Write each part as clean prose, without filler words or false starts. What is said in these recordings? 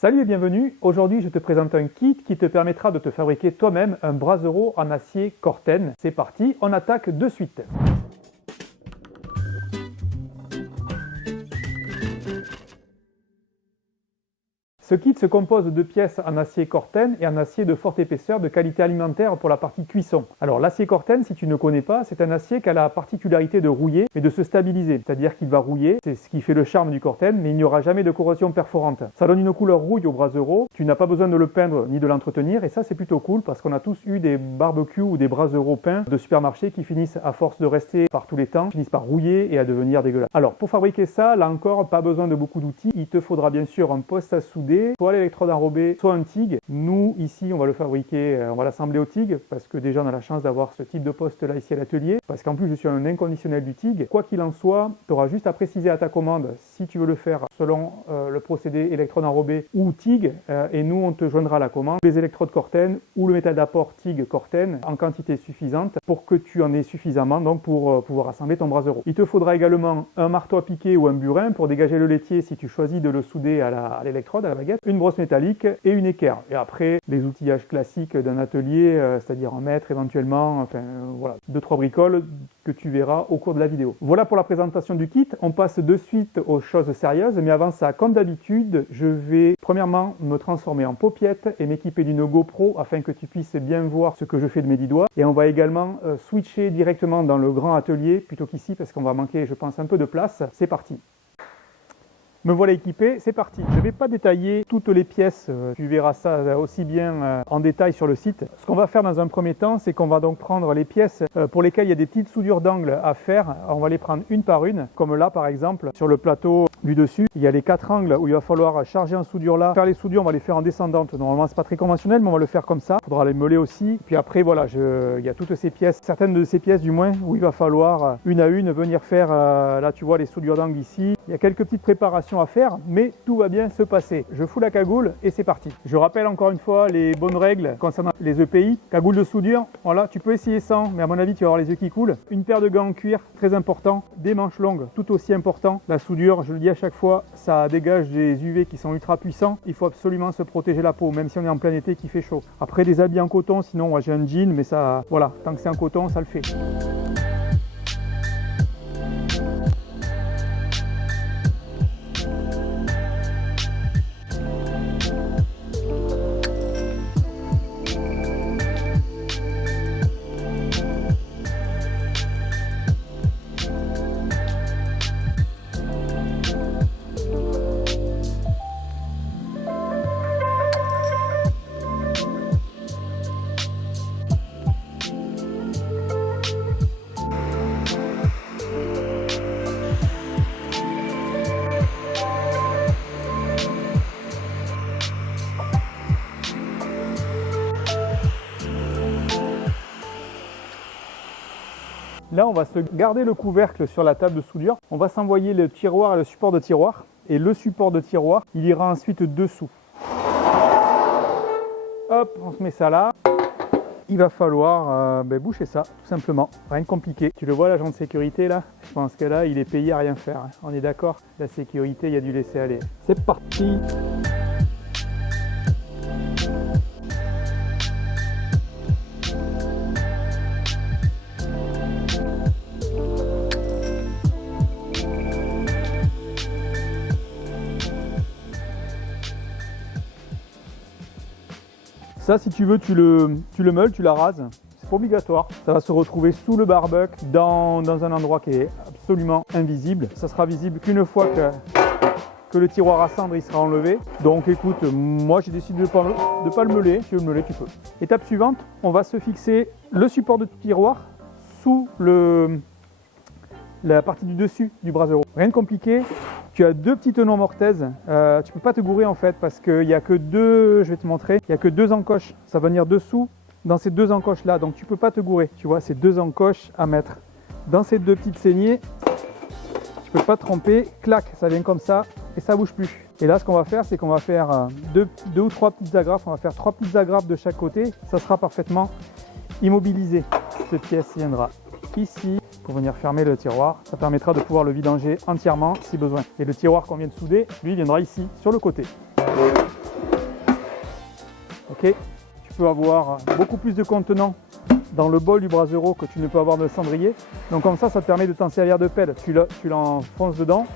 Salut et bienvenue, aujourd'hui je te présente un kit qui te permettra de te fabriquer toi-même un brasero en acier Corten. C'est parti, on attaque de suite. Ce kit se compose de pièces en acier Corten et en acier de forte épaisseur de qualité alimentaire pour la partie cuisson. Alors l'acier Corten, si tu ne connais pas, c'est un acier qui a la particularité de rouiller et de se stabiliser. C'est-à-dire qu'il va rouiller, c'est ce qui fait le charme du Corten, mais il n'y aura jamais de corrosion perforante. Ça donne une couleur rouille au brasero, tu n'as pas besoin de le peindre ni de l'entretenir et ça c'est plutôt cool parce qu'on a tous eu des barbecues ou des braseros peints de supermarché qui finissent à force de rester par tous les temps, finissent par rouiller et à devenir dégueulasses. Alors pour fabriquer ça, là encore, pas besoin de beaucoup d'outils, il te faudra bien sûr un poste à souder, soit l'électrode enrobée, soit un TIG. Nous, ici, on va le fabriquer, on va l'assembler au TIG, parce que déjà, on a la chance d'avoir ce type de poste là ici à l'atelier, parce qu'en plus, je suis un inconditionnel du TIG. Quoi qu'il en soit, tu auras juste à préciser à ta commande si tu veux le faire selon le procédé électrode enrobée ou TIG, et nous, on te joindra à la commande les électrodes Corten ou le métal d'apport TIG Corten en quantité suffisante pour que tu en aies suffisamment donc pour pouvoir assembler ton brasero. Il te faudra également un marteau à piquer ou un burin pour dégager le laitier si tu choisis de le souder à l'électrode, à la baguette, une brosse métallique et une équerre. Et après, les outillages classiques d'un atelier, c'est-à-dire en mètre éventuellement, enfin voilà, 2-3 bricoles que tu verras au cours de la vidéo. Voilà pour la présentation du kit. On passe de suite aux choses sérieuses, mais avant ça, comme d'habitude, je vais premièrement me transformer en paupiette et m'équiper d'une GoPro afin que tu puisses bien voir ce que je fais de mes 10 doigts. Et on va également switcher directement dans le grand atelier plutôt qu'ici parce qu'on va manquer, je pense, un peu de place. C'est parti. Me voilà équipé, c'est parti. Je ne vais pas détailler toutes les pièces, tu verras ça aussi bien en détail sur le site. Ce qu'on va faire dans un premier temps, c'est qu'on va donc prendre les pièces pour lesquelles il y a des petites soudures d'angle à faire. On va les prendre une par une, comme là par exemple, sur le plateau du dessus. Il y a les 4 angles où il va falloir charger en soudure là. Faire les soudures, on va les faire en descendante. Normalement, c'est pas très conventionnel, mais on va le faire comme ça. Il faudra les meuler aussi. Puis après, voilà, il y a toutes ces pièces, certaines de ces pièces du moins, où il va falloir une à une venir faire, là tu vois les soudures d'angle ici. Il y a quelques petites préparations à faire, mais tout va bien se passer. Je fous la cagoule et c'est parti. Je rappelle encore une fois les bonnes règles concernant les EPI. Cagoule de soudure, voilà, tu peux essayer sans, mais à mon avis, tu vas avoir les yeux qui coulent. Une paire de gants en cuir, très important. Des manches longues, tout aussi important. La soudure, je le dis à chaque fois, ça dégage des UV qui sont ultra puissants. Il faut absolument se protéger la peau, même si on est en plein été qui fait chaud. Après, des habits en coton, sinon, moi j'ai un jean, mais ça, voilà, tant que c'est en coton, ça le fait. Là, on va se garder le couvercle sur la table de soudure. On va s'envoyer le tiroir et le support de tiroir. Et le support de tiroir, il ira ensuite dessous. Hop, on se met ça là. Il va falloir boucher ça, tout simplement. Rien de compliqué. Tu le vois, l'agent de sécurité là? Je pense que là, il est payé à rien faire. On est d'accord? La sécurité, il y a dû laisser aller. C'est parti! Ça, si tu veux, tu le meules, tu la rases. C'est pas obligatoire. Ça va se retrouver sous le barbecue dans un endroit qui est absolument invisible. Ça sera visible qu'une fois que le tiroir à cendre il sera enlevé. Donc écoute, moi j'ai décidé de ne pas le meuler. Si tu veux le meuler, tu peux. Étape suivante, on va se fixer le support de tiroir sous la partie du dessus du brasero. Rien de compliqué. Tu as 2 petits tenons mortaise, tu peux pas te gourer en fait parce qu'il n'y a que 2, je vais te montrer, il n'y a que 2 encoches, ça va venir dessous dans ces 2 encoches là, donc tu peux pas te gourer, tu vois, ces 2 encoches à mettre dans ces 2 petites saignées, tu peux pas te tromper, clac, ça vient comme ça et ça bouge plus. Et là ce qu'on va faire, c'est qu'on va faire 2 ou 3 petites agrafes, on va faire 3 petites agrafes de chaque côté, ça sera parfaitement immobilisé. Cette pièce viendra ici pour venir fermer le tiroir. Ça permettra de pouvoir le vidanger entièrement si besoin. Et le tiroir qu'on vient de souder, lui, viendra ici, sur le côté. Ok, tu peux avoir beaucoup plus de contenant dans le bol du brasero que tu ne peux avoir dans le cendrier. Donc comme ça te permet de t'en servir de pelle. Tu l'enfonces dedans,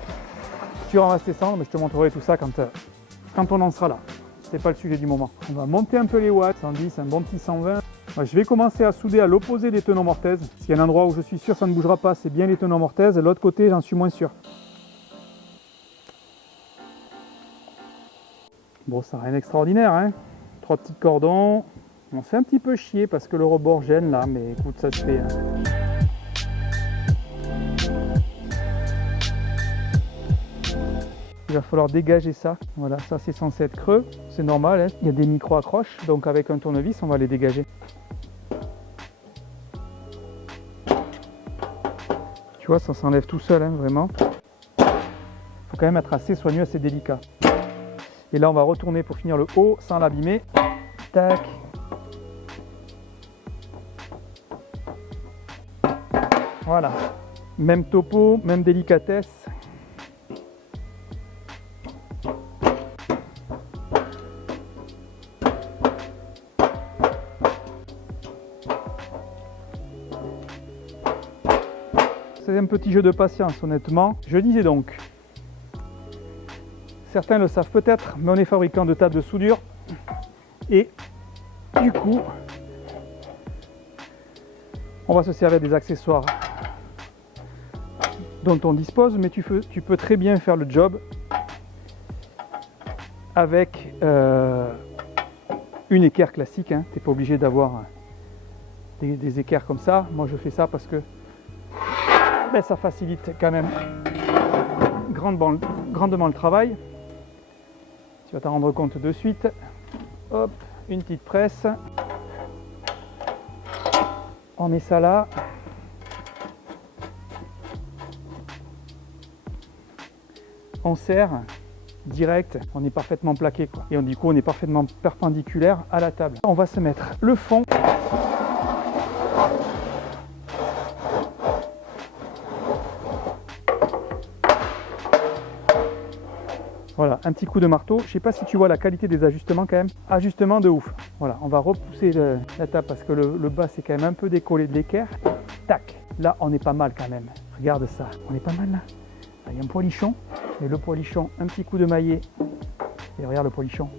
tu ramasses tes cendres, mais je te montrerai tout ça quand on en sera là. C'est pas le sujet du moment. On va monter un peu les watts, 110, un bon petit 120. Je vais commencer à souder à l'opposé des tenons mortaises. S'il y a un endroit où je suis sûr que ça ne bougera pas, c'est bien les tenons mortaises. L'autre côté, j'en suis moins sûr. Bon, ça n'a rien d'extraordinaire, hein. 3 petits cordons. On se fait un petit peu chier parce que le rebord gêne là, mais écoute, ça se fait. Hein. Il va falloir dégager ça. Voilà, ça c'est censé être creux. C'est normal, hein. Il y a des micro-accroches, donc avec un tournevis, on va les dégager. Tu vois, ça s'enlève tout seul, hein, vraiment. Il faut quand même être assez soigneux, assez délicat. Et là, on va retourner pour finir le haut sans l'abîmer. Tac. Voilà. Même topo, même délicatesse. C'est un petit jeu de patience, honnêtement. Je disais donc, certains le savent peut-être, mais on est fabricant de tables de soudure. Et du coup, on va se servir des accessoires dont on dispose, mais tu peux très bien faire le job avec une équerre classique. Hein. Tu n'es pas obligé d'avoir des équerres comme ça. Moi, je fais ça parce que ça facilite quand même grandement le travail. Tu vas t'en rendre compte de suite. Hop, une petite presse. On met ça là. On serre direct, on est parfaitement plaqué quoi. Et du coup on est parfaitement perpendiculaire à la table. On va se mettre le fond. Voilà, un petit coup de marteau. Je sais pas si tu vois la qualité des ajustements quand même. Ajustement de ouf. Voilà, on va repousser la table parce que le bas c'est quand même un peu décollé de l'équerre. Tac, là on est pas mal quand même. Regarde ça, on est pas mal là. Il y a un poilichon. Et le poilichon, un petit coup de maillet. Et regarde le poilichon.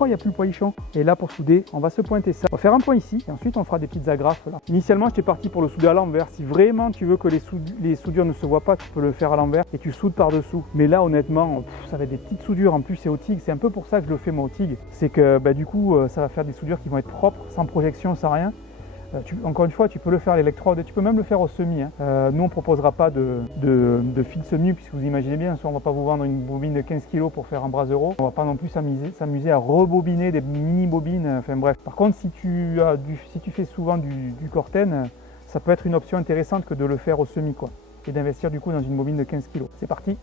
Oh, il n'y a plus le poilichon. Et là, pour souder, on va se pointer ça. On va faire un point ici. Et ensuite, on fera des petites agrafes là. Initialement, j'étais parti pour le souder à l'envers. Si vraiment tu veux que les soudures ne se voient pas, tu peux le faire à l'envers et tu soudes par-dessous. Mais là, honnêtement, ça va être des petites soudures. En plus, c'est au TIG. C'est un peu pour ça que je le fais moi au TIG. C'est que du coup, ça va faire des soudures qui vont être propres, sans projection, sans rien. Encore une fois, tu peux le faire à l'électrode, tu peux même le faire au semi. Hein. Nous, on ne proposera pas de fil semi, puisque vous imaginez bien, on ne va pas vous vendre une bobine de 15 kg pour faire un brasero. On ne va pas non plus s'amuser à rebobiner des mini-bobines. Enfin bref. Par contre, si tu fais souvent du Corten, ça peut être une option intéressante que de le faire au semi, quoi. Et d'investir du coup dans une bobine de 15 kg. C'est parti.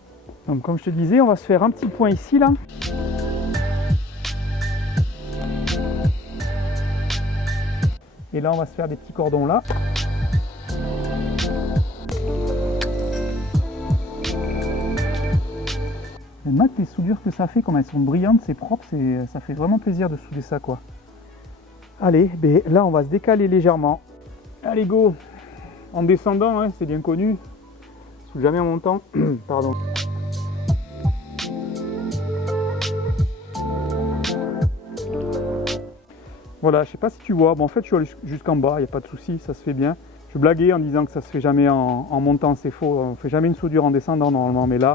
Donc comme je te disais, on va se faire un petit point ici, là. Et là, on va se faire des petits cordons là. Regarde les soudures que ça fait, comme elles sont brillantes, c'est propre, ça fait vraiment plaisir de souder ça, quoi. Allez, là, on va se décaler légèrement. Allez, go! En descendant, hein, c'est bien connu. Soude jamais en montant. Pardon. Voilà, je sais pas si tu vois, bon en fait je suis jusqu'en bas, il n'y a pas de souci, ça se fait bien. Je blaguais en disant que ça se fait jamais en montant, c'est faux, on fait jamais une soudure en descendant normalement, mais là...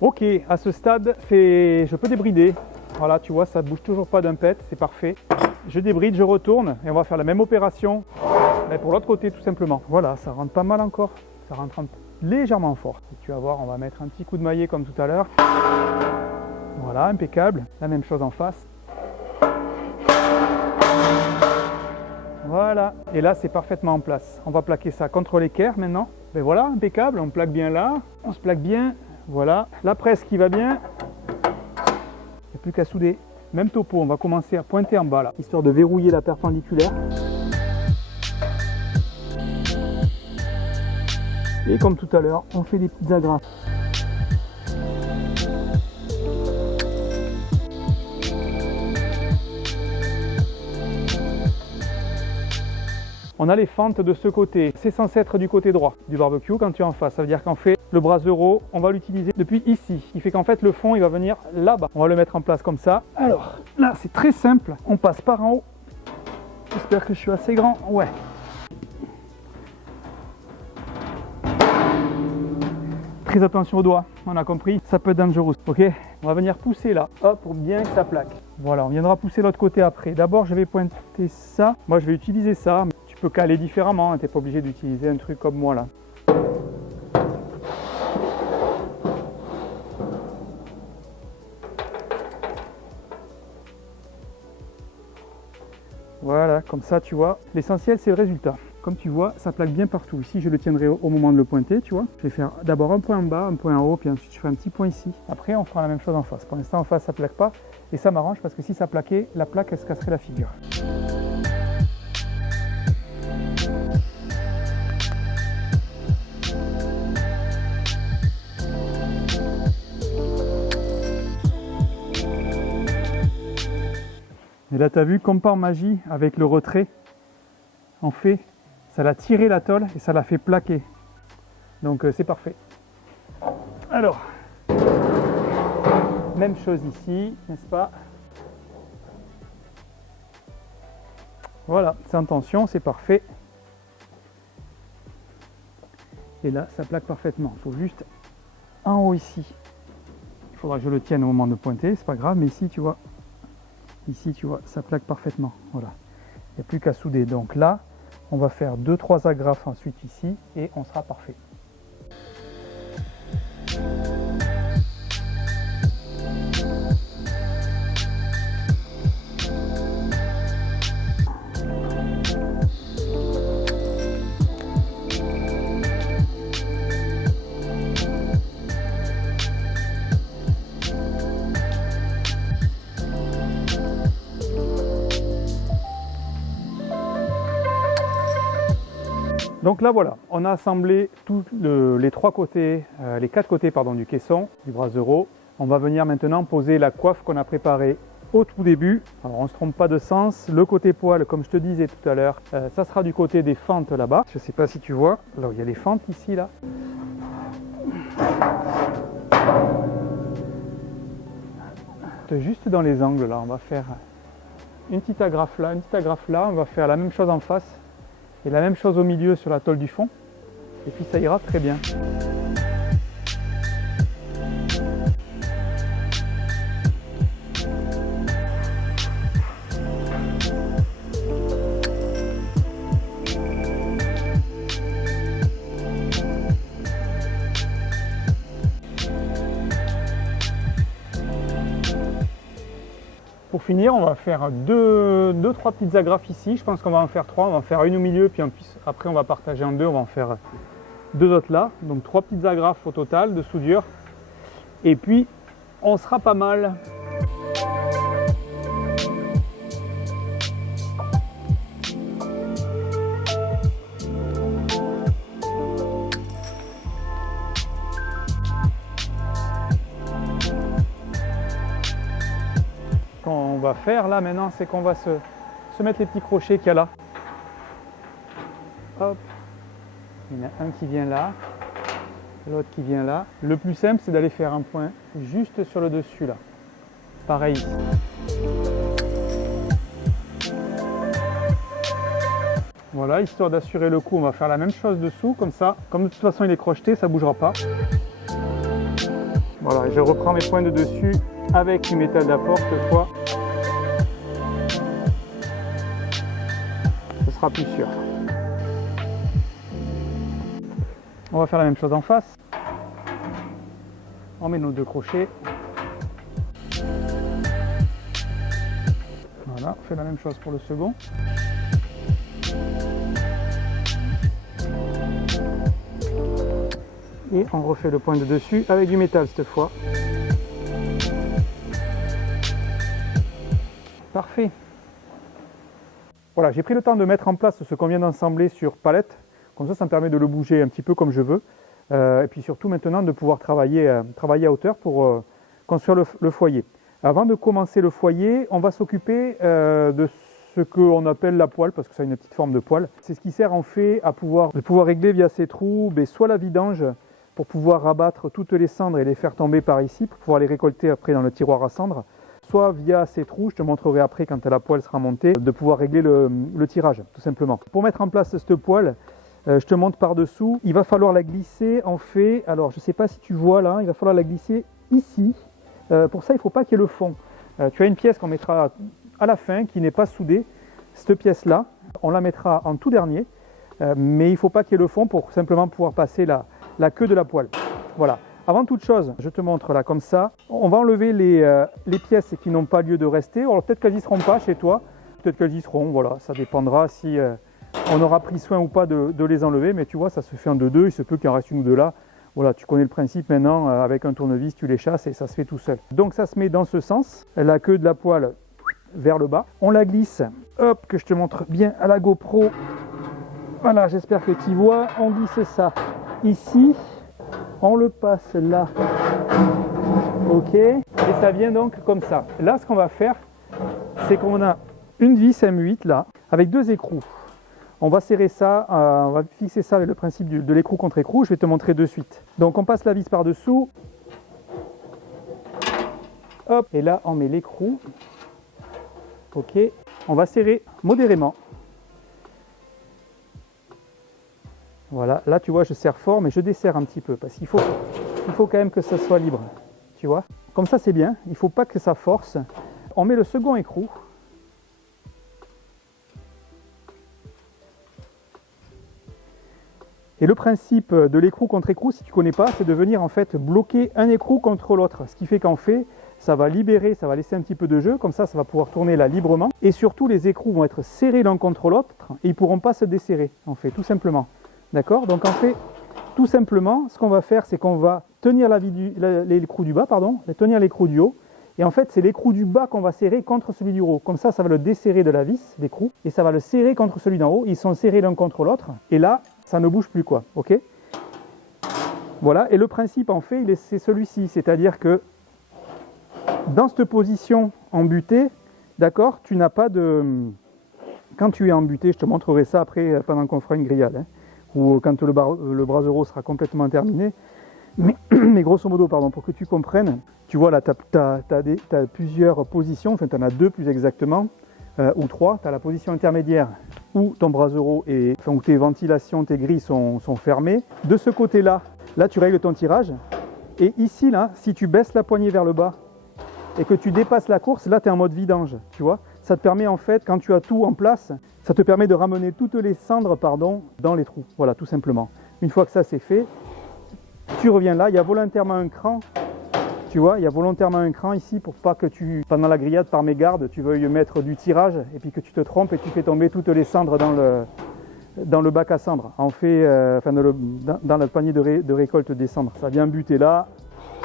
Ok, à ce stade, je peux débrider. Voilà, tu vois, ça bouge toujours pas d'un pet, c'est parfait. Je débride, je retourne et on va faire la même opération, mais pour l'autre côté tout simplement. Voilà, ça rentre pas mal encore, ça rentre légèrement fort. Et tu vas voir, on va mettre un petit coup de maillet comme tout à l'heure. Voilà, impeccable. La même chose en face. Voilà. Et là, c'est parfaitement en place. On va plaquer ça contre l'équerre maintenant. Ben voilà, impeccable. On plaque bien là. On se plaque bien. Voilà. La presse qui va bien. Il n'y a plus qu'à souder. Même topo, on va commencer à pointer en bas là, histoire de verrouiller la perpendiculaire. Et comme tout à l'heure, on fait des petites agrafes. on a les fentes de ce côté. C'est censé être du côté droit du barbecue quand tu es en face. Ça veut dire qu'en fait, le brasero, on va l'utiliser depuis ici. Ce qui fait qu'en fait, le fond, il va venir là-bas. On va le mettre en place comme ça. Alors, là, c'est très simple. On passe par en haut. J'espère que je suis assez grand. Ouais. Très attention aux doigts, on a compris, ça peut être dangereux. Ok, on va venir pousser là, hop, pour bien que ça plaque. Voilà, on viendra pousser l'autre côté après. D'abord, je vais pointer ça. Moi, je vais utiliser ça. Tu peux caler différemment, hein. Tu n'es pas obligé d'utiliser un truc comme moi là. Voilà, comme ça, tu vois. L'essentiel, c'est le résultat. Comme tu vois, ça plaque bien partout. Ici, je le tiendrai au moment de le pointer, tu vois. Je vais faire d'abord un point en bas, un point en haut, puis ensuite je fais un petit point ici. Après, on fera la même chose en face. Pour l'instant, en face, ça plaque pas. Et ça m'arrange parce que si ça plaquait, la plaque, elle se casserait la figure. Et là, tu as vu, comme par magie, avec le retrait, en fait, ça l'a tiré la tôle et ça l'a fait plaquer. Donc c'est parfait. Alors, même chose ici, n'est-ce pas? Voilà, c'est en tension, c'est parfait. Et là, ça plaque parfaitement. Il faut juste en haut ici. Il faudra que je le tienne au moment de pointer, c'est pas grave, mais ici, tu vois, ça plaque parfaitement. Voilà. Il n'y a plus qu'à souder. Donc là, on va faire 2-3 agrafes ensuite ici et on sera parfait. Donc là voilà, on a assemblé tous les quatre côtés du caisson, du brasero. On va venir maintenant poser la coiffe qu'on a préparée au tout début. Alors on ne se trompe pas de sens, le côté poêle, comme je te disais tout à l'heure, ça sera du côté des fentes là-bas. Je ne sais pas si tu vois, alors il y a les fentes ici là. Juste dans les angles là, on va faire une petite agrafe là, on va faire la même chose en face. Et la même chose au milieu sur la tôle du fond. Et puis ça ira très bien. Pour finir, on va faire 2-3 petites agrafes ici. Je pense qu'on va en faire 3. On va en faire une au milieu, puis après on va partager en deux. On va en faire 2 autres là. Donc 3 petites agrafes au total de soudure. Et puis, on sera pas mal. On va faire là maintenant, c'est qu'on va se mettre les petits crochets qu'il y a là. Hop, il y en a un qui vient là, l'autre qui vient là. Le plus simple, c'est d'aller faire un point juste sur le dessus là. Pareil ici. Voilà, histoire d'assurer le coup, on va faire la même chose dessous, comme ça. Comme de toute façon il est crocheté, ça ne bougera pas. Voilà, je reprends mes points de dessus avec du métal d'apport cette fois. Ce sera plus sûr. On va faire la même chose en face. On met nos 2 crochets. Voilà, on fait la même chose pour le second. Et on refait le point de dessus avec du métal cette fois. Parfait. Voilà, j'ai pris le temps de mettre en place ce qu'on vient d'assembler sur palette. Comme ça me permet de le bouger un petit peu comme je veux. Et puis surtout maintenant de pouvoir travailler à hauteur pour construire le foyer. Avant de commencer le foyer, on va s'occuper de ce qu'on appelle la poêle, parce que ça a une petite forme de poêle. C'est ce qui sert en fait à pouvoir régler via ces trous soit la vidange, pour pouvoir rabattre toutes les cendres et les faire tomber par ici, pour pouvoir les récolter après dans le tiroir à cendres, soit via ces trous, je te montrerai après quand la poêle sera montée, de pouvoir régler le tirage, tout simplement. Pour mettre en place cette poêle, je te montre par-dessous, il va falloir la glisser en fait, alors je ne sais pas si tu vois là, il va falloir la glisser ici. Pour ça, il ne faut pas qu'il y ait le fond. Tu as une pièce qu'on mettra à la fin, qui n'est pas soudée. Cette pièce-là, on la mettra en tout dernier, mais il ne faut pas qu'il y ait le fond pour simplement pouvoir passer la queue de la poêle. Voilà. Avant toute chose, je te montre là comme ça. On va enlever les pièces qui n'ont pas lieu de rester. Alors peut-être qu'elles n'y seront pas chez toi, peut-être qu'elles y seront. Voilà, ça dépendra si on aura pris soin ou pas de les enlever. Mais tu vois, ça se fait en deux. Il se peut qu'il en reste une ou deux là. Voilà, tu connais le principe maintenant, avec un tournevis, tu les chasses et ça se fait tout seul. Donc ça se met dans ce sens, la queue de la poêle vers le bas. On la glisse, hop, que je te montre bien à la GoPro. Voilà, j'espère que tu vois. On glisse ça ici, on le passe là. Ok, et ça vient donc comme ça. Là, ce qu'on va faire, c'est qu'on a une vis M8 là, avec deux écrous. On va serrer ça, on va fixer ça avec le principe de l'écrou contre écrou, je vais te montrer de suite. Donc on passe la vis par-dessous, hop, et là on met l'écrou, ok, on va serrer modérément. Voilà, là tu vois je serre fort mais je desserre un petit peu parce qu'il faut quand même que ça soit libre, tu vois. Comme ça c'est bien, il ne faut pas que ça force. On met le second écrou. Et le principe de l'écrou contre écrou, si tu ne connais pas, c'est de venir en fait bloquer un écrou contre l'autre. Ce qui fait qu'en fait, ça va libérer, ça va laisser un petit peu de jeu, comme ça va pouvoir tourner là librement. Et surtout, les écrous vont être serrés l'un contre l'autre et ils ne pourront pas se desserrer, en fait, tout simplement. D'accord? Donc en fait, tout simplement, ce qu'on va faire, c'est qu'on va tenir l'écrou du bas, pardon, tenir l'écrou du haut. Et en fait, c'est l'écrou du bas qu'on va serrer contre celui du haut. Comme ça va le desserrer de la vis, l'écrou, et ça va le serrer contre celui d'en haut. Ils sont serrés l'un contre l'autre. Et là, ça ne bouge plus, quoi. Ok? Voilà. Et le principe, en fait, c'est celui-ci. C'est-à-dire que dans cette position embutée, d'accord, tu n'as pas de... Quand tu es embuté, je te montrerai ça après, pendant qu'on fera une grillade, hein, ou quand le brasero sera complètement terminé. Mais grosso modo, pardon, pour que tu comprennes, tu vois là, tu as plusieurs positions, enfin tu en as deux plus exactement, ou trois. Tu as la position intermédiaire où ton brasero est, enfin où tes ventilations, tes grilles sont fermées. De ce côté-là, là tu règles ton tirage. Et ici, là, si tu baisses la poignée vers le bas et que tu dépasses la course, là tu es en mode vidange, tu vois. Ça te permet en fait, quand tu as tout en place, ça te permet de ramener toutes les cendres, pardon, dans les trous. Voilà, tout simplement. Une fois que ça c'est fait, tu reviens là, il y a volontairement un cran, tu vois, il y a volontairement un cran ici pour pas que tu, pendant la grillade par mégarde, tu veuilles mettre du tirage et puis que tu te trompes et tu fais tomber toutes les cendres dans le bac à cendres, dans le panier de récolte des cendres. Ça vient buter là,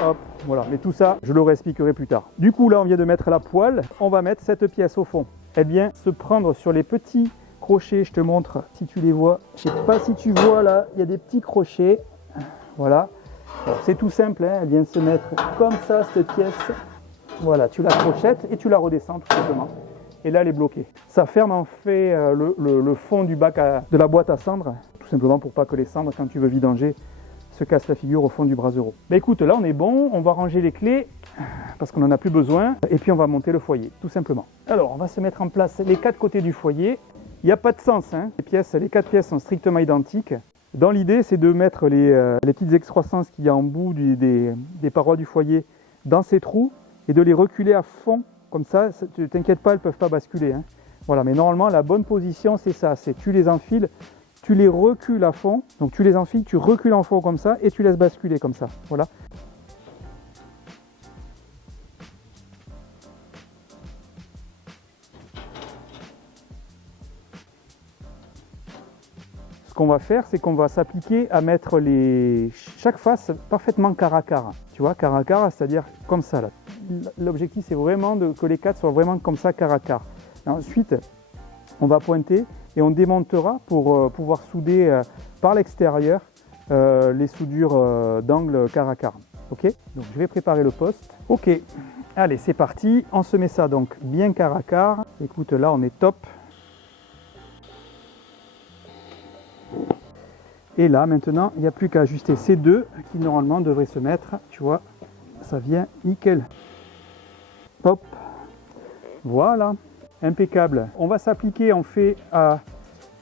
hop, voilà. Mais tout ça, je le réexpliquerai plus tard. Du coup, là, on vient de mettre la poêle, on va mettre cette pièce au fond. Elle vient se prendre sur les petits crochets, je te montre si tu les vois. Je sais pas si tu vois là, il y a des petits crochets. Voilà, c'est tout simple, hein. Elle vient de se mettre comme ça, cette pièce. Voilà, tu la crochettes et tu la redescends tout simplement. Et là, elle est bloquée. Ça ferme en fait le fond du bac de la boîte à cendres, tout simplement pour pas que les cendres, quand tu veux vidanger, se cassent la figure au fond du brasero. Mais écoute, là on est bon, on va ranger les clés parce qu'on n'en a plus besoin et puis on va monter le foyer, tout simplement. Alors, on va se mettre en place les quatre côtés du foyer. Il n'y a pas de sens, hein. Les quatre pièces sont strictement identiques. Dans l'idée, c'est de mettre les petites excroissances qu'il y a en bout des parois du foyer dans ces trous et de les reculer à fond. Comme ça, ne t'inquiète pas, elles ne peuvent pas basculer, hein. Voilà, mais normalement, la bonne position, c'est ça. C'est tu les enfiles, tu les recules à fond. Donc tu les enfiles, tu recules en fond comme ça et tu laisses basculer comme ça. Voilà. Ce qu'on va faire, c'est qu'on va s'appliquer à mettre chaque face parfaitement quart à quart. Tu vois, quart à quart, c'est-à-dire comme ça. L'objectif, c'est vraiment que les quatre soient vraiment comme ça, quart à quart. Et ensuite, on va pointer et on démontera pour pouvoir souder par l'extérieur les soudures d'angle quart à quart. Ok? Donc je vais préparer le poste. Ok, allez, c'est parti. On se met ça donc bien quart à quart. Écoute, là, on est top. Et là, maintenant, il n'y a plus qu'à ajuster ces deux qui normalement devraient se mettre. Tu vois, ça vient nickel. Hop, voilà, impeccable. On va s'appliquer en fait à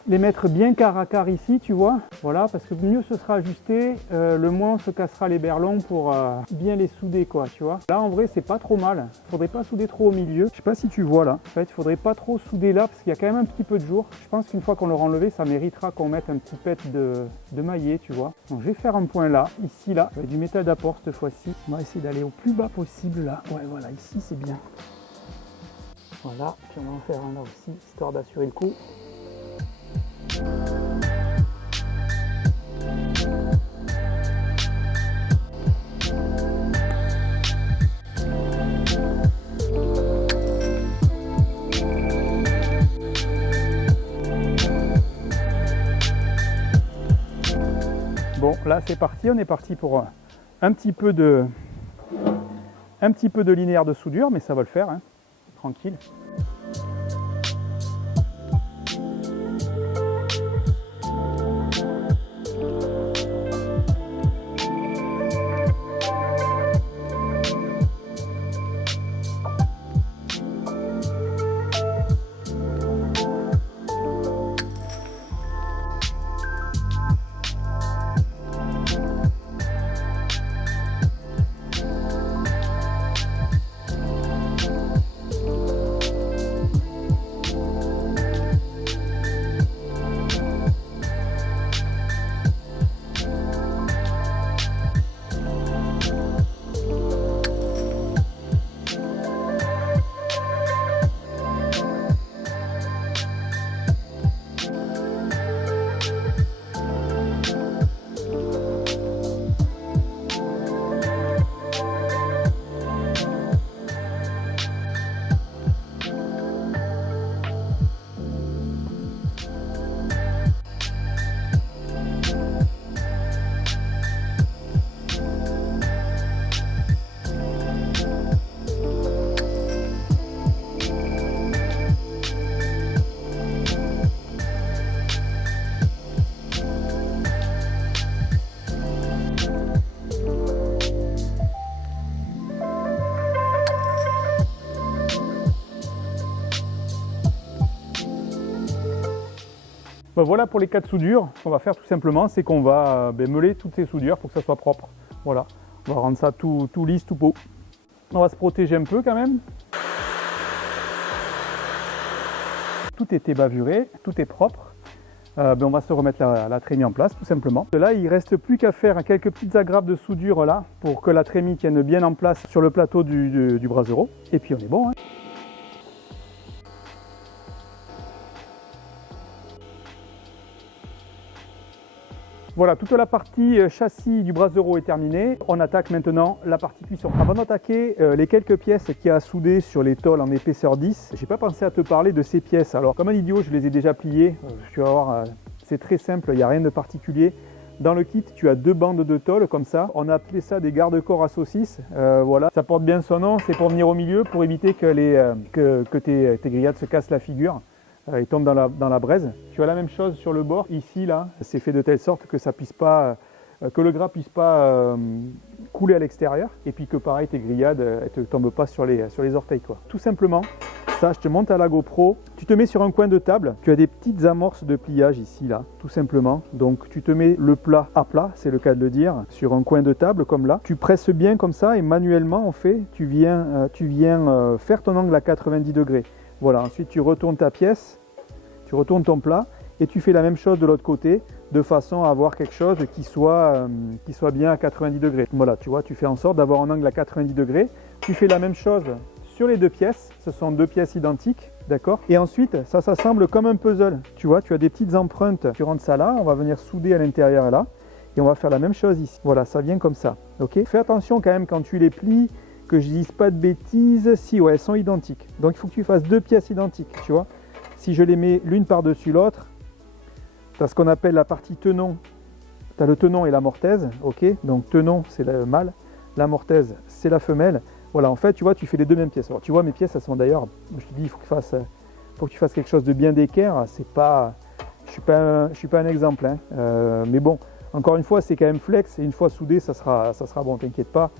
les mettre bien quart à quart ici, tu vois. Voilà, parce que mieux ce sera ajusté, le moins on se cassera les berlons pour bien les souder, quoi, tu vois. Là, en vrai, c'est pas trop mal. Faudrait pas souder trop au milieu. Je sais pas si tu vois là. En fait, il faudrait pas trop souder là, parce qu'il y a quand même un petit peu de jour. Je pense qu'une fois qu'on l'aura enlevé, ça méritera qu'on mette un petit pet de maillet, tu vois. Donc, je vais faire un point là, ici, là, avec du métal d'apport cette fois-ci. On va essayer d'aller au plus bas possible là. Ouais, voilà, ici, c'est bien. Voilà, puis on va en faire un là aussi, histoire d'assurer le coup. Bon, là c'est parti, on est parti pour un petit peu de linéaire de soudure, mais ça va le faire, hein, tranquille. Ben voilà pour les 4 soudures. Ce qu'on va faire tout simplement, c'est qu'on va meuler toutes ces soudures pour que ça soit propre. Voilà, on va rendre ça tout lisse, tout beau. On va se protéger un peu quand même. Tout est ébavuré, tout est propre. On va se remettre la trémie en place tout simplement. Là, il ne reste plus qu'à faire quelques petites agrafes de soudure là pour que la trémie tienne bien en place sur le plateau du Brasero. Et puis on est bon, hein. Voilà, toute la partie châssis du Brasero est terminée. On attaque maintenant la partie cuisson. Avant d'attaquer les quelques pièces qu'il y a à souder sur les tôles en épaisseur 10, j'ai pas pensé à te parler de ces pièces. Alors, comme un idiot, je les ai déjà pliées. Tu vas voir, c'est très simple, il n'y a rien de particulier. Dans le kit, tu as 2 bandes de tôle comme ça. On a appelé ça des garde-corps à saucisses. Voilà, ça porte bien son nom. C'est pour venir au milieu, pour éviter que tes grillades se cassent la figure. Il tombe dans la braise. Tu as la même chose sur le bord, ici, là. C'est fait de telle sorte que ça puisse pas, que le gras puisse pas couler à l'extérieur. Et puis que pareil, tes grillades ne te tombent pas sur les orteils, quoi. Tout simplement, ça, je te monte à la GoPro. Tu te mets sur un coin de table. Tu as des petites amorces de pliage ici, là, tout simplement. Donc, tu te mets le plat à plat, c'est le cas de le dire, sur un coin de table, comme là. Tu presses bien comme ça et manuellement, en fait, tu viens faire ton angle à 90 degrés. Voilà, ensuite tu retournes ta pièce, tu retournes ton plat et tu fais la même chose de l'autre côté de façon à avoir quelque chose qui soit bien à 90 degrés. Voilà, tu vois, tu fais en sorte d'avoir un angle à 90 degrés. Tu fais la même chose sur les 2 pièces, ce sont 2 pièces identiques, d'accord? Et ensuite, ça s'assemble comme un puzzle. Tu vois, tu as des petites empreintes, tu rentres ça là, on va venir souder à l'intérieur là et on va faire la même chose ici. Voilà, ça vient comme ça, ok? Fais attention quand même quand tu les plies, que je dise pas de bêtises, si ouais, elles sont identiques. Donc il faut que tu fasses 2 pièces identiques, tu vois. Si je les mets l'une par-dessus l'autre, tu as ce qu'on appelle la partie tenon. Tu as le tenon et la mortaise, ok. Donc tenon, c'est le mâle, la mortaise, c'est la femelle. Voilà, en fait, tu vois, tu fais les 2 mêmes pièces. Alors tu vois, mes pièces, elles sont d'ailleurs, je te dis, il faut que tu fasses quelque chose de bien d'équerre. C'est pas, Je suis pas un exemple, hein. Mais bon, encore une fois, c'est quand même flex et une fois soudé, ça sera bon, t'inquiète pas,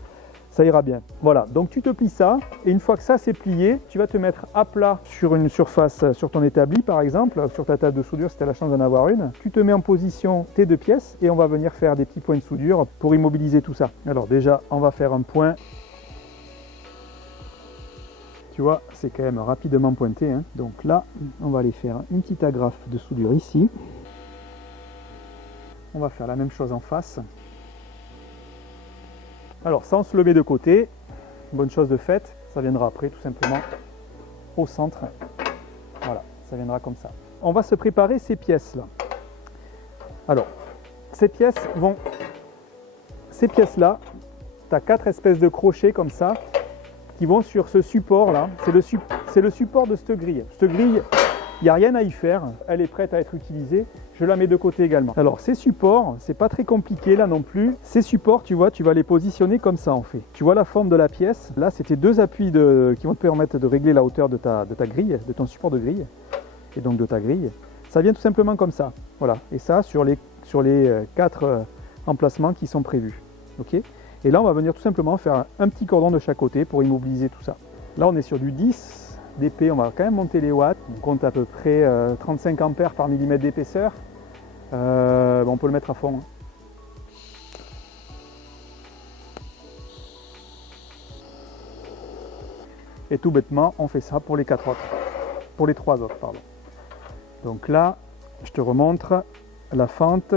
ça ira bien. Voilà, donc tu te plies ça et une fois que ça c'est plié, tu vas te mettre à plat sur une surface, sur ton établi par exemple, sur ta table de soudure si tu as la chance d'en avoir une. Tu te mets en position tes deux pièces et on va venir faire des petits points de soudure pour immobiliser tout ça. Alors déjà, on va faire un point. Tu vois, c'est quand même rapidement pointé, hein. Donc là, on va aller faire une petite agrafe de soudure ici. On va faire la même chose en face. Alors ça, on se le met de côté. Bonne chose de faite, ça viendra après tout simplement au centre. Voilà, ça viendra comme ça. On va se préparer ces pièces-là. Alors, ces pièces-là, tu as 4 espèces de crochets comme ça qui vont sur ce support là. C'est le support de cette grille. Cette grille, il n'y a rien à y faire. Elle est prête à être utilisée. Je la mets de côté également. Alors ces supports, c'est pas très compliqué là non plus. Ces supports, tu vois, tu vas les positionner comme ça en fait. Tu vois la forme de la pièce. Là, c'était 2 appuis qui vont te permettre de régler la hauteur de ta grille, de ton support de grille et donc de ta grille. Ça vient tout simplement comme ça. Voilà. Et ça sur les 4 emplacements qui sont prévus. Ok ? Et là, on va venir tout simplement faire un petit cordon de chaque côté pour immobiliser tout ça. Là, on est sur du 10 d'épée. On va quand même monter les watts. On compte à peu près 35 ampères par millimètre d'épaisseur. On peut le mettre à fond. Et tout bêtement, on fait ça pour les 4 autres. Pour les 3 autres, pardon. Donc là, je te remontre la fente.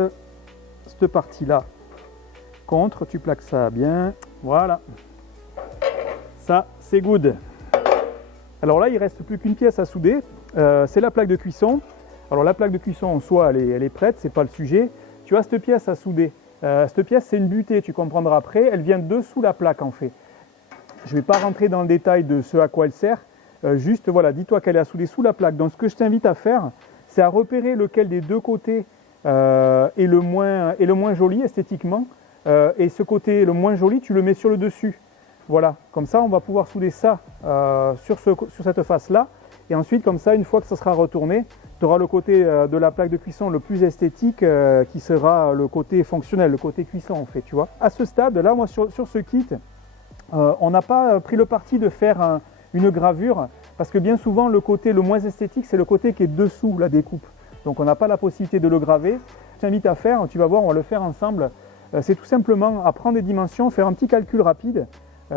Cette partie-là. Contre, tu plaques ça bien, voilà, ça c'est good. Alors là il reste plus qu'une pièce à souder, c'est la plaque de cuisson. Alors la plaque de cuisson en soi elle est prête, c'est pas le sujet. Tu as cette pièce à souder, cette pièce c'est une butée, tu comprendras après, elle vient dessous la plaque en fait. Je ne vais pas rentrer dans le détail de ce à quoi elle sert, juste voilà, dis-toi qu'elle est à souder sous la plaque. Donc ce que je t'invite à faire, c'est à repérer lequel des deux côtés est le moins joli esthétiquement. Et ce côté le moins joli, tu le mets sur le dessus. Voilà, comme ça on va pouvoir souder ça sur cette face-là. Et ensuite, comme ça, une fois que ça sera retourné, tu auras le côté de la plaque de cuisson le plus esthétique qui sera le côté fonctionnel, le côté cuisson en fait, tu vois. À ce stade, là, moi sur ce kit, on n'a pas pris le parti de faire une gravure parce que bien souvent, le côté le moins esthétique, c'est le côté qui est dessous la découpe. Donc on n'a pas la possibilité de le graver. Je t'invite à faire, tu vas voir, on va le faire ensemble. C'est tout simplement à prendre des dimensions, faire un petit calcul rapide,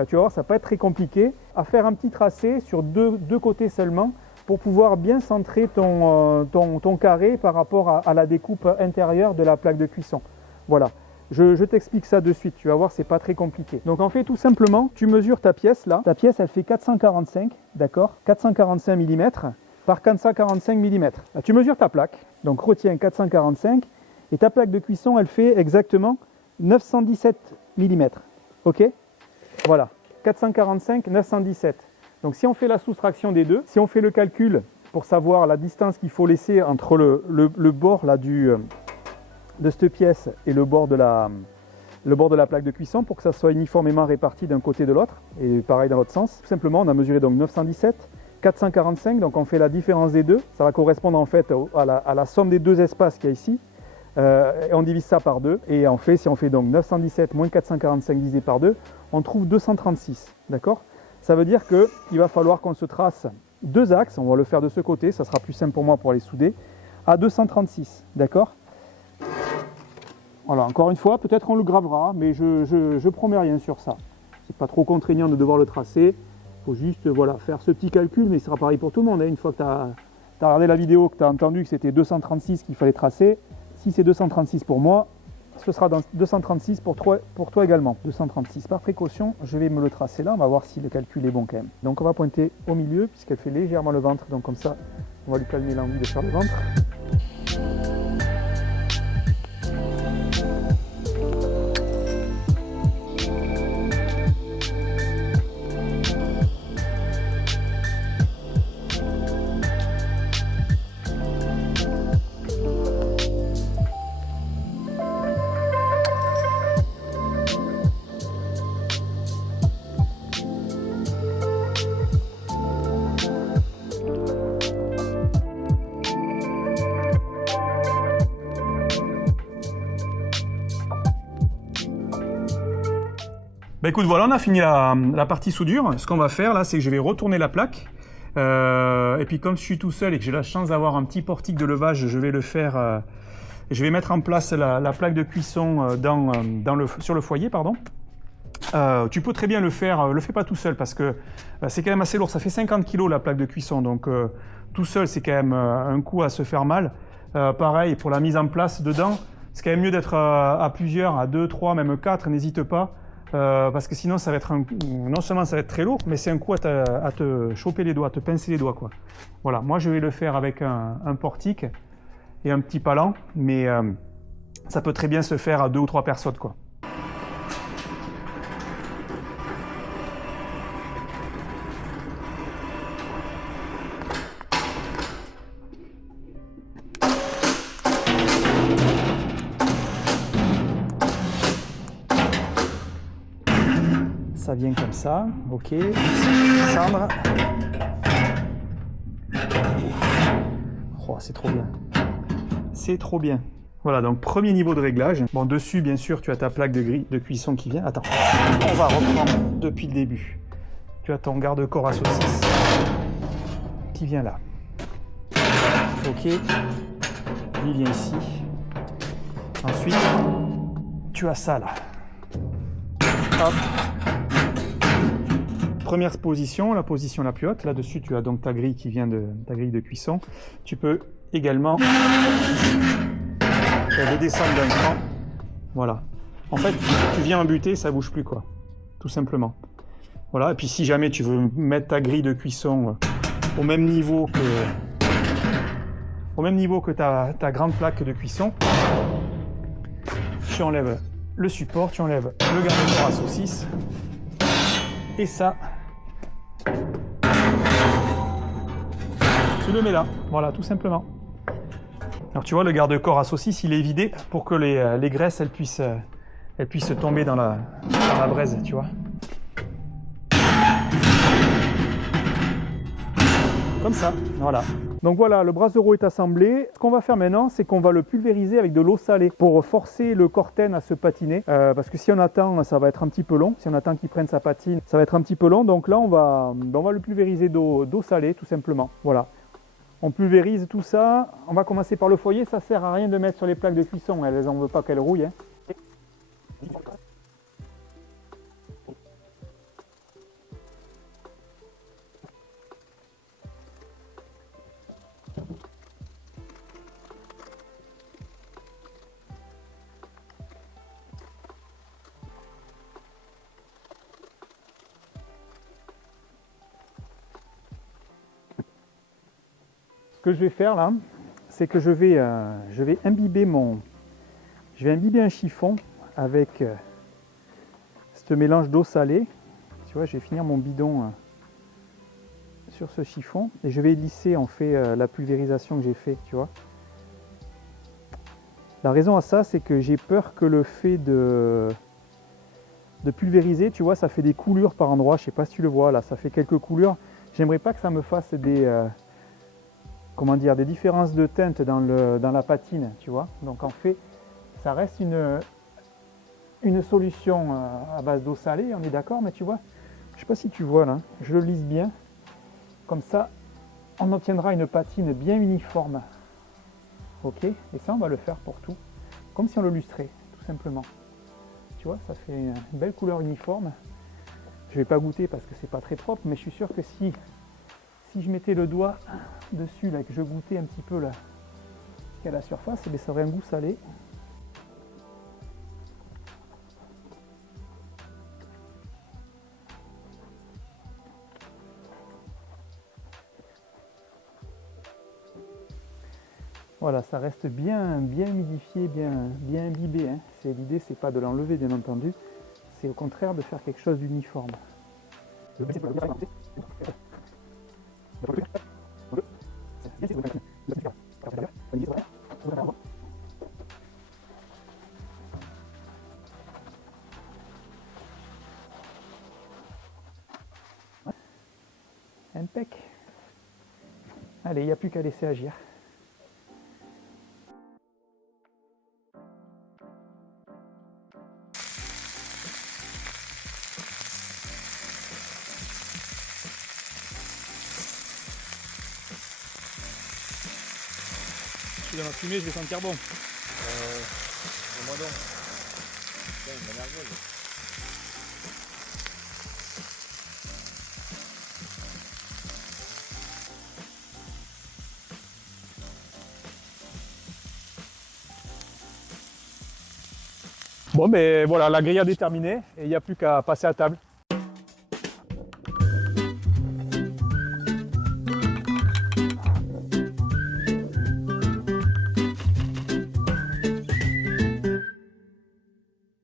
tu vas voir, ça peut être très compliqué, à faire un petit tracé sur deux côtés seulement pour pouvoir bien centrer ton carré par rapport à la découpe intérieure de la plaque de cuisson. Voilà, je t'explique ça de suite, tu vas voir, c'est pas très compliqué. Donc en fait, tout simplement, tu mesures ta pièce là, ta pièce elle fait 445, d'accord, 445 mm par 445 mm. Là, tu mesures ta plaque, donc retiens 445 et ta plaque de cuisson elle fait exactement 917 mm, ok? Voilà, 445, 917. Donc si on fait la soustraction des deux, si on fait le calcul pour savoir la distance qu'il faut laisser entre le bord là, de cette pièce et le bord de la plaque de cuisson pour que ça soit uniformément réparti d'un côté et de l'autre, et pareil dans l'autre sens, tout simplement on a mesuré donc 917, 445, donc on fait la différence des deux, ça va correspondre en fait à la somme des deux espaces qu'il y a ici. Et on divise ça par 2 et en fait, si on fait donc 917 moins 445 divisé par 2, on trouve 236, d'accord? Ça veut dire qu'il va falloir qu'on se trace 2 axes, on va le faire de ce côté, ça sera plus simple pour moi pour les souder, à 236, d'accord? Voilà, encore une fois, peut-être on le gravera, mais je promets rien sur ça. C'est pas trop contraignant de devoir le tracer, il faut juste voilà, faire ce petit calcul, mais il sera pareil pour tout le monde, hein. Une fois que tu as regardé la vidéo, que tu as entendu que c'était 236 qu'il fallait tracer, si c'est 236 pour moi, ce sera 236 pour toi également. 236 par précaution, je vais me le tracer là, on va voir si le calcul est bon quand même. Donc on va pointer au milieu puisqu'elle fait légèrement le ventre, donc comme ça on va lui calmer l'envie de faire le ventre. Bah écoute, voilà, on a fini la partie soudure. Ce qu'on va faire là, c'est que je vais retourner la plaque. Et puis comme je suis tout seul et que j'ai la chance d'avoir un petit portique de levage, je vais le faire. Je vais mettre en place la plaque de cuisson sur le foyer, pardon. Tu peux très bien le faire, le fais pas tout seul parce que c'est quand même assez lourd. Ça fait 50 kg la plaque de cuisson, donc tout seul c'est quand même un coup à se faire mal. Pareil pour la mise en place dedans, c'est quand même mieux d'être à plusieurs, à 2, 3, même 4, n'hésite pas. Parce que sinon ça va être non seulement ça va être très lourd, mais c'est un coup à te choper les doigts, à te pincer les doigts quoi. Voilà, moi je vais le faire avec un portique et un petit palan, mais ça peut très bien se faire à 2 ou 3 personnes quoi. Ça vient comme ça, ok. Cendre. Oh, c'est trop bien. C'est trop bien. Voilà, donc premier niveau de réglage. Bon, dessus, bien sûr, tu as ta plaque de cuisson qui vient. Attends, on va reprendre depuis le début. Tu as ton garde-corps à saucisse qui vient là. Ok. Lui vient ici. Ensuite, tu as ça là. Hop. Première position, la position la plus haute. Là-dessus, tu as donc ta grille qui vient de ta grille de cuisson. Tu peux également le descendre d'un cran. Voilà. En fait, tu viens en butée, ça bouge plus quoi. Tout simplement. Voilà. Et puis si jamais tu veux mettre ta grille de cuisson au même niveau que ta grande plaque de cuisson, tu enlèves le support, tu enlèves le garde-corps à saucisse. Et ça, tu le mets là, voilà, tout simplement. Alors tu vois, le garde-corps à saucisse, il est vidé pour que les graisses, elles puissent tomber dans la braise, tu vois. Comme ça, voilà. Donc voilà, le brasero est assemblé. Ce qu'on va faire maintenant, c'est qu'on va le pulvériser avec de l'eau salée pour forcer le corten à se patiner. Parce que si on attend, ça va être un petit peu long. Si on attend qu'il prenne sa patine, ça va être un petit peu long. Donc là, on va le pulvériser d'eau salée, tout simplement. Voilà. On pulvérise tout ça. On va commencer par le foyer. Ça sert à rien de mettre sur les plaques de cuisson. Elles n'en veulent pas qu'elles rouillent. Hein. Ce que je vais faire là, c'est que je vais imbiber un chiffon avec ce mélange d'eau salée. Tu vois, je vais finir mon bidon sur ce chiffon et je vais lisser en fait la pulvérisation que j'ai fait, tu vois. La raison à ça, c'est que j'ai peur que le fait de pulvériser, tu vois, ça fait des coulures par endroits. Je sais pas si tu le vois là, ça fait quelques coulures. J'aimerais pas que ça me fasse des différences de teinte dans la patine, tu vois. Donc en fait, ça reste une solution à base d'eau salée, on est d'accord, mais tu vois, je sais pas si tu vois là, je le lisse bien. Comme ça, on obtiendra une patine bien uniforme. Ok, et ça on va le faire pour tout, comme si on le lustrait, tout simplement. Tu vois, ça fait une belle couleur uniforme. Je vais pas goûter parce que c'est pas très propre, mais je suis sûr que si je mettais le doigt dessus là, que je goûtais un petit peu là, à la surface, eh bien, ça aurait un goût salé. Voilà, ça reste bien humidifié, bien imbibé. Hein. L'idée, c'est pas de l'enlever, bien entendu. C'est au contraire de faire quelque chose d'uniforme. Impec. Allez, il n'y a plus qu'à laisser agir. puis dans la fumée, je vais sentir bon. Moi donc. Putain, il m'a nerveux. Bon, ben voilà, la grillade est terminée et il n'y a plus qu'à passer à table.